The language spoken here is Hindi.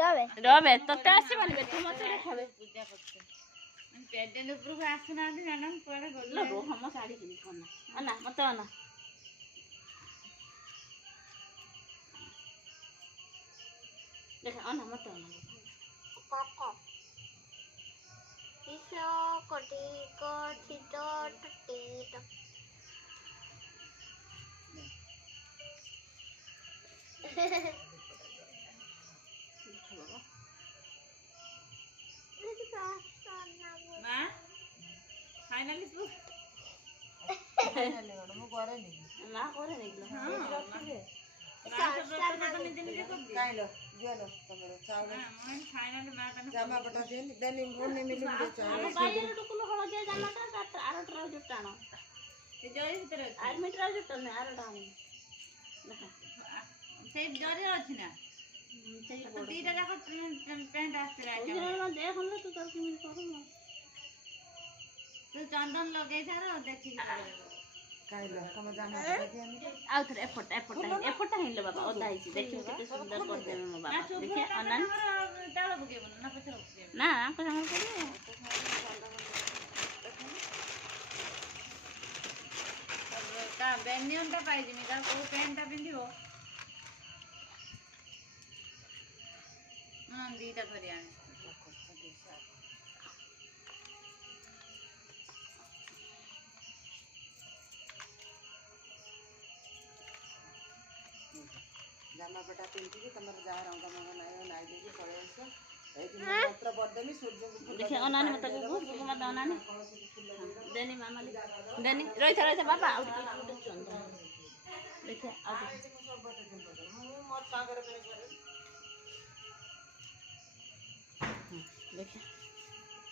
रवे रवे तते आसीबनी बे तुम मते देखाबे पूजा करते मन पेडेन ऊपर को आसना आदि जानन कोड़े लो रो हम साड़ी किन कोना अना मते अना देखा अना मते अना काका इसो कोटी को छिटो टटी तो मां फाइनली तू फाइनली मु करे नी ना करे निकलो हां काइलो गेलो तमरो चावल मन फाइनली मां तने जामा बटा देन देनी मोने मिली मुझे चावल बायर टुकुलो हळदिया जामाटा आरट राव जुटाणो ते जरी भीतर आर्मी राव जुटने आरट आनी देखा से जरी अछि ना तो दीटा जाक पेंट आस्ते राजा देख हम तो तर किमिन करू ना तू चंदन लगे थारो देखि काइलो तम जामा बटा देनी आउ थरे एफर्ट हिंले बाबा ओदा हिची देखियो केते सुंदर कर देबे मो बाबा देखे अनन ताळ बुकेबो ना पछर बुकेबो ना आंको संग करियो ता बेनियन ता पाइ जिमी ता को पेंट ता पिंदिबो दीटा धरि आनी जामा बटा पिंटी के तमर जा रंग मंग नायो नाइ देगी पळेसो ए कि पत्र बदमी सूर्य देखे अनाने मत को मत अनाने देनी मामा देनी रोइ था बाबा आउ चंदन देखे आउ मत सागर करे देखे